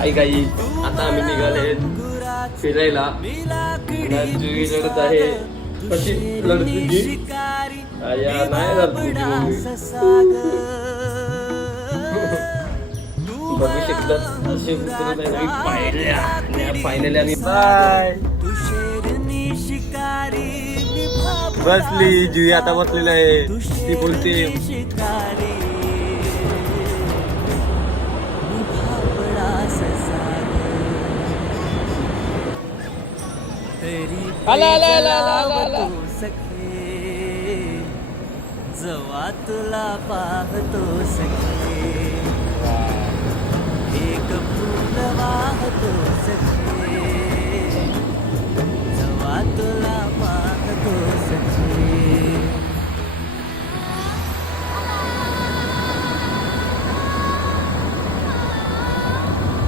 आई गाई आता आम्ही निघाले फिरायला. जुई लढत आहे कशी लढत जी आया नाही बघू शकतात असे फायनली आणि बाय बसली जुई आता बसलेली आहे. ती बोलते जवा तुला पाहतो सखे एक फूल वाहतो सखे.